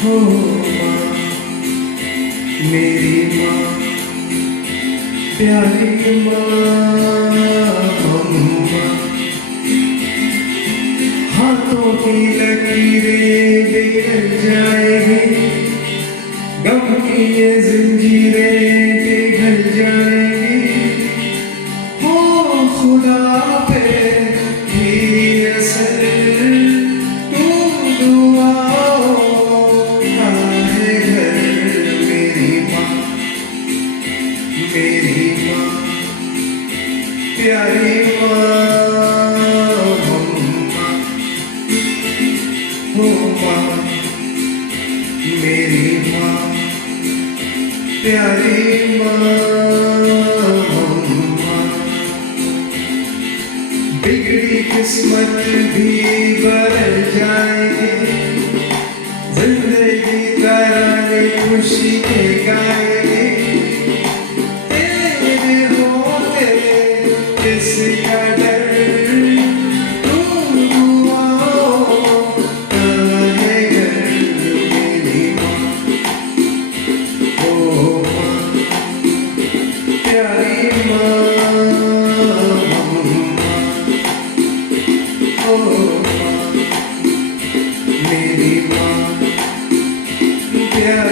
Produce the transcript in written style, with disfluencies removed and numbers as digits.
हो माँ, मेरी माँ, प्यारी माँ, अम्मा। हाथों की लकीरें बिगड़ जाएंगी, गम की ये जंजीरें पिघल जाएंगी। हो खुदा पे तेरी असर, तू दुआओं का है घर। मेरी माँ, मेरी माँ, प्यारी माँ, अम्मा। हो माँ, मेरी माँ, प्यारी माँ, अम्मा। बिगड़ी किस्मत भी बदल जाएगी, जिंदगी का रानी खुशी के गाएगी। तेरे होते किसका डर, तू दुआओं का है घर। मेरी माँ, ओ माँ, प्यारी माँ, अम्मा। ओ माँ, मेरी माँ, प्यारी